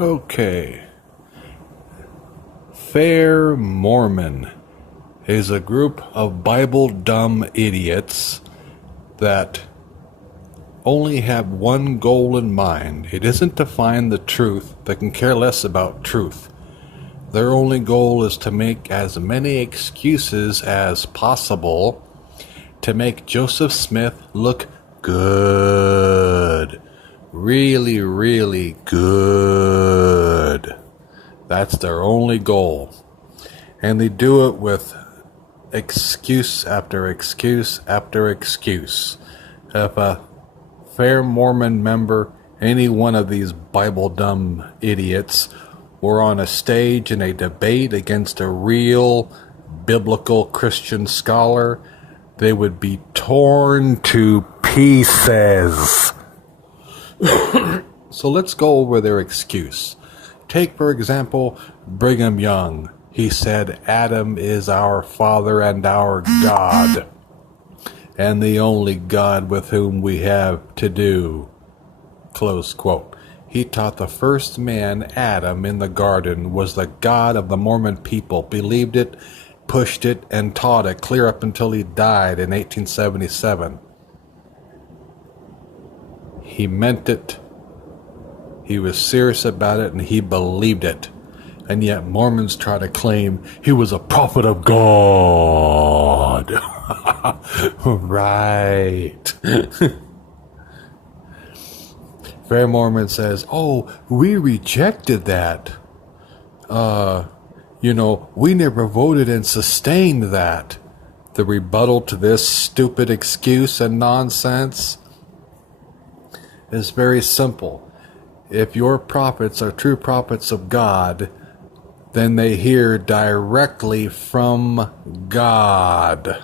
Okay. Fairmormon is a group of Bible-dumb idiots that only have one goal in mind. It isn't to find the truth. They can care less about truth. Their only goal is to make as many excuses as possible to make Joseph Smith look good. Really, really good. That's their only goal. And they do it with excuse after excuse after excuse. If a Fairmormon member, any one of these Bible-dumb idiots, were on a stage in a debate against a real biblical Christian scholar, they would be torn to pieces. So let's go over their excuse. Take, for example, Brigham Young. He said, Adam is our Father and our God, and the only God with whom we have to do. Close quote. He taught the first man, Adam, in the garden was the God of the Mormon people, believed it, pushed it, and taught it clear up until he died in 1877. He meant it. He was serious about it, and he believed it. And yet Mormons try to claim he was a prophet of God. Right. Fairmormon says, oh, we rejected that. We never voted and sustained that. The rebuttal to this stupid excuse and nonsense is very simple. If your prophets are true prophets of God, then they hear directly from God.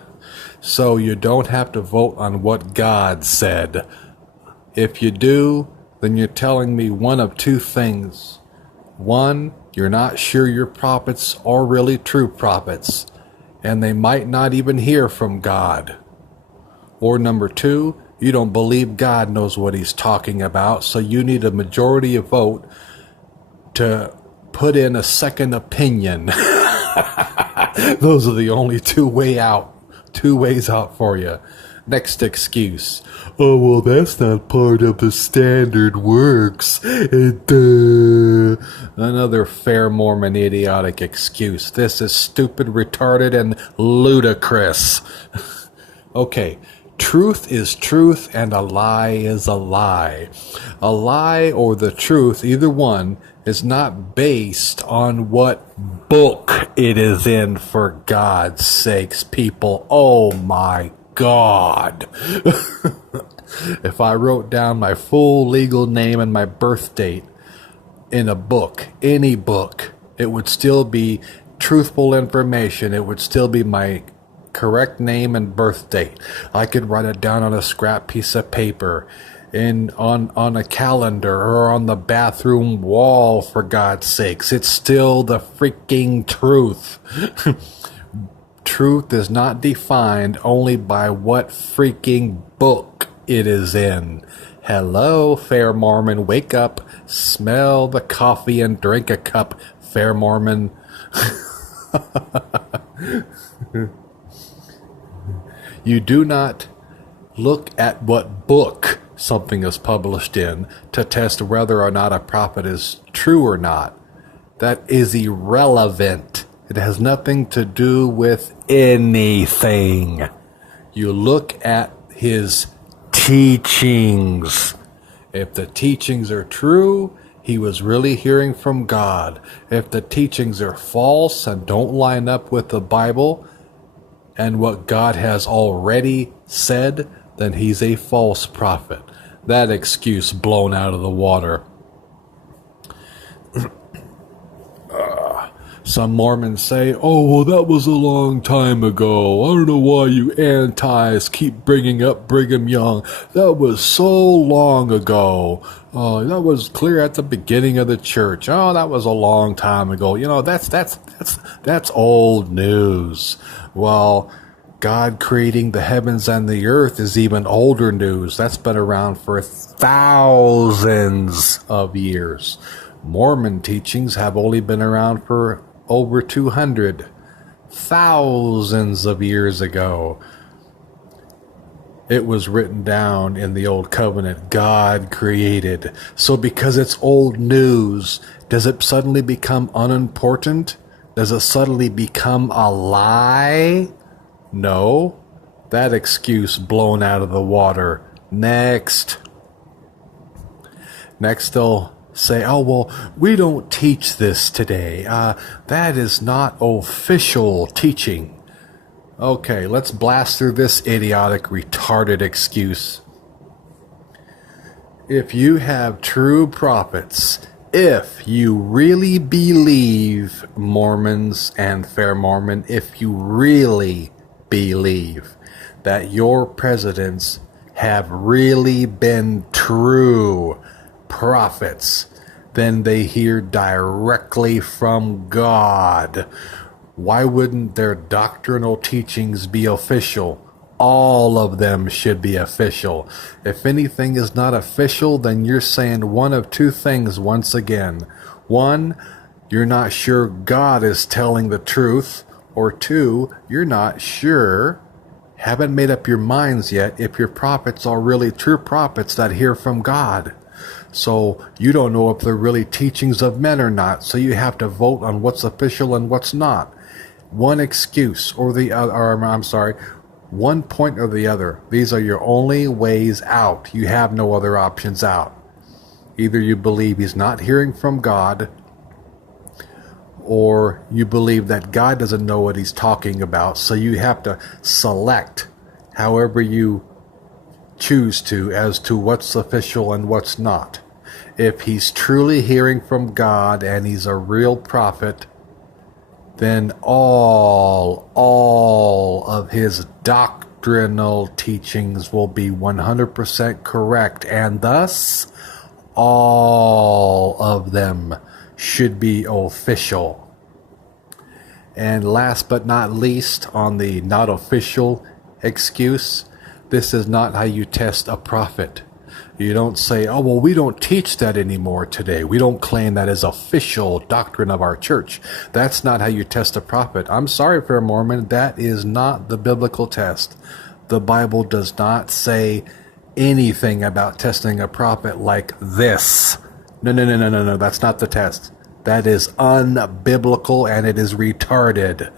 So you don't have to vote on what God said. If you do, then you're telling me one of two things. One, you're not sure your prophets are really true prophets, and they might not even hear from God. Or number two, you don't believe God knows what he's talking about, so you need a majority vote to put in a second opinion. Those are the only two ways out for you. Next excuse. Oh, well, that's not part of the standard works. Another Fairmormon idiotic excuse. This is stupid, retarded, and ludicrous. Okay. Truth is truth and a lie is a lie. A lie or the truth, either one, is not based on what book it is in, for God's sakes, people. Oh my God. If I wrote down my full legal name and my birth date in a book, any book, it would still be truthful information. It would still be my correct name and birth date. I could write it down on a scrap piece of paper, on a calendar, or on the bathroom wall, for God's sakes. It's still the freaking truth. Truth is not defined only by what freaking book it is in. Hello, Fairmormon, wake up, smell the coffee and drink a cup, Fairmormon. You do not look at what book something is published in to test whether or not a prophet is true or not. That is irrelevant. It has nothing to do with anything. You look at his teachings. If the teachings are true, he was really hearing from God. If the teachings are false and don't line up with the Bible and what God has already said, then he's a false prophet. That excuse blown out of the water. Some Mormons say, oh, well, that was a long time ago. I don't know why you antis keep bringing up Brigham Young. That was so long ago. That was clear at the beginning of the church. Oh, that was a long time ago. You know, that's old news. Well, God creating the heavens and the earth is even older news. That's been around for thousands of years. Mormon teachings have only been around for over 200, thousands of years ago. It was written down in the Old Covenant, God created. So because it's old news, does it suddenly become unimportant? Does it suddenly become a lie? No. That excuse blown out of the water. Next. Next they'll say, oh, well, we don't teach this today. That is not official teaching. Okay, let's blast through this idiotic, retarded excuse. If you have true prophets, if you really believe, Mormons and Fairmormon, if you really believe that your presidents have really been true prophets, then they hear directly from God. Why wouldn't their doctrinal teachings be official? All of them should be official. If anything is not official, then you're saying one of two things once again. One, you're not sure God is telling the truth. Or two, you're not sure, haven't made up your minds yet if your prophets are really true prophets that hear from God. So you don't know if they're really teachings of men or not. So you have to vote on what's official and what's not. One excuse or the other, one point or the other. These are your only ways out. You have no other options out. Either you believe he's not hearing from God, or you believe that God doesn't know what he's talking about. So you have to select however you choose to as to what's official and what's not. If he's truly hearing from God and he's a real prophet, then all of his doctrinal teachings will be 100% correct, and thus all of them should be official. And last but not least, on the not official excuse, this is not how you test a prophet. You don't say, oh, well, we don't teach that anymore today. We don't claim that as official doctrine of our church. That's not how you test a prophet. I'm sorry, Fairmormon, that is not the biblical test. The Bible does not say anything about testing a prophet like this. No, that's not the test. That is unbiblical and it is retarded.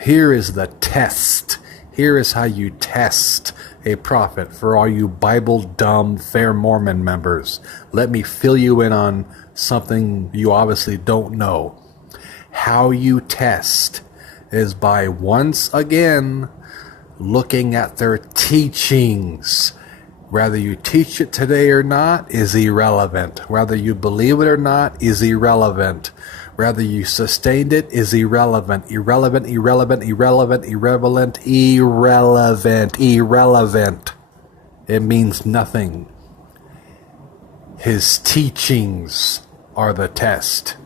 Here is the test. Here is how you test a prophet for all you Bible-dumb Fairmormon members. Let me fill you in on something you obviously don't know. How you test is by once again looking at their teachings. Whether you teach it today or not is irrelevant. Whether you believe it or not is irrelevant. Whether you sustained it is irrelevant. Irrelevant. It means nothing. His teachings are the test.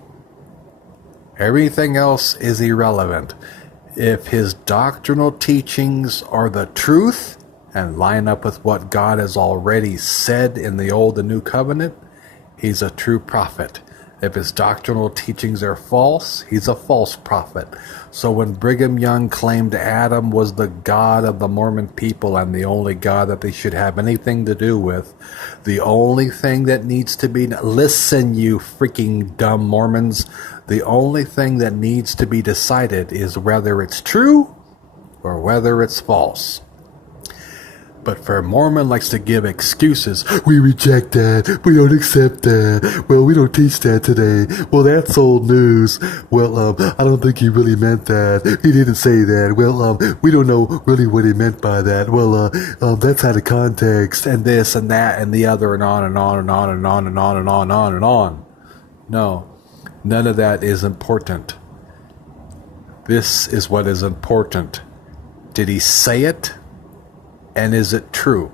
Everything else is irrelevant. If his doctrinal teachings are the truth and line up with what God has already said in the Old and New Covenant, he's a true prophet. If his doctrinal teachings are false, he's a false prophet. So when Brigham Young claimed Adam was the God of the Mormon people and the only God that they should have anything to do with, the only thing that needs to be... Listen, you freaking dumb Mormons. The only thing that needs to be decided is whether it's true or whether it's false. But Fairmormon likes to give excuses. We reject that. We don't accept that. Well, we don't teach that today. Well, that's old news. Well, I don't think he really meant that. He didn't say that. Well, we don't know really what he meant by that. Well, that's out of context. And this and that and the other and on and on and on and on and on and on and on and on. No, none of that is important. This is what is important. Did he say it? And is it true?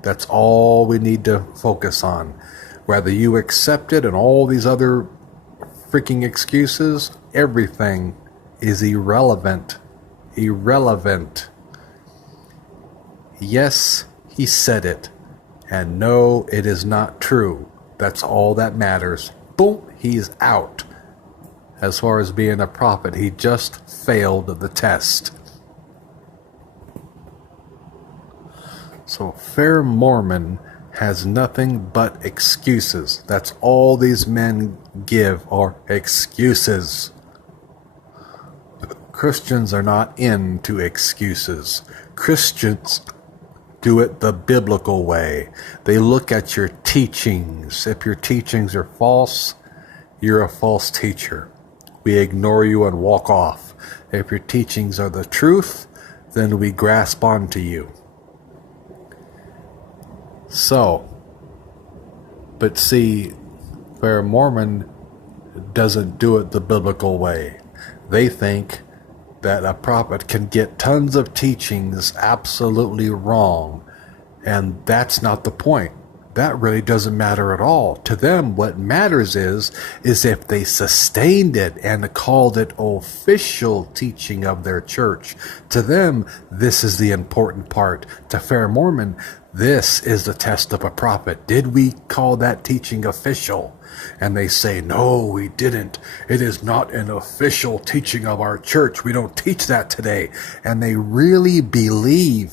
That's all we need to focus on. Whether you accept it and all these other freaking excuses, everything is irrelevant. Irrelevant. Yes, he said it. And no, it is not true. That's all that matters. boom, he's out. As far as being a prophet, he just failed the test. So Fairmormon has nothing but excuses. That's all these men give are excuses. Christians are not into excuses. Christians do it the biblical way. They look at your teachings. If your teachings are false, you're a false teacher. We ignore you and walk off. If your teachings are the truth, then we grasp onto you. So, but see, Fairmormon doesn't do it the biblical way. They think that a prophet can get tons of teachings absolutely wrong, and that's not the point. That really doesn't matter at all. To them, what matters is if they sustained it and called it official teaching of their church. To them, this is the important part. To Fairmormon, this is the test of a prophet. Did we call that teaching official? And they say, no, we didn't. It is not an official teaching of our church. We don't teach that today. And they really believe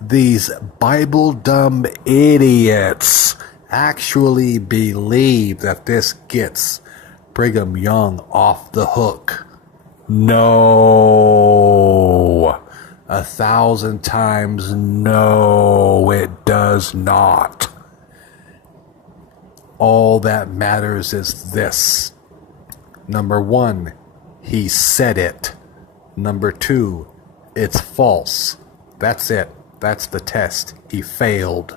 these Bible-dumb idiots actually believe that this gets Brigham Young off the hook. No. 1,000 times no, it does not. All that matters is this. Number one, he said it. Number two, it's false. That's it. That's the test. He failed.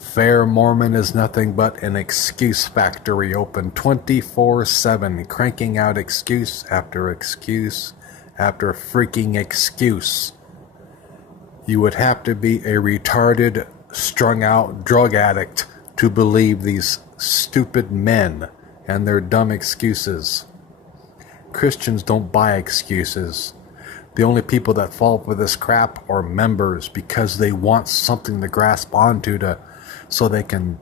Fairmormon is nothing but an excuse factory open 24/7, cranking out excuse after excuse after freaking excuse. You would have to be a retarded, strung out drug addict to believe these stupid men and their dumb excuses. Christians don't buy excuses. The only people that fall for this crap are members because they want something to grasp onto so they can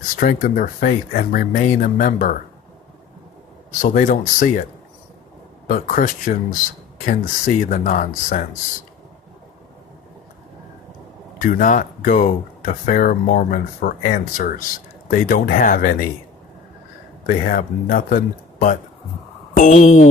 strengthen their faith and remain a member. So they don't see it. But Christians can see the nonsense. Do not go to Fairmormon for answers. They don't have any. They have nothing but bullshit.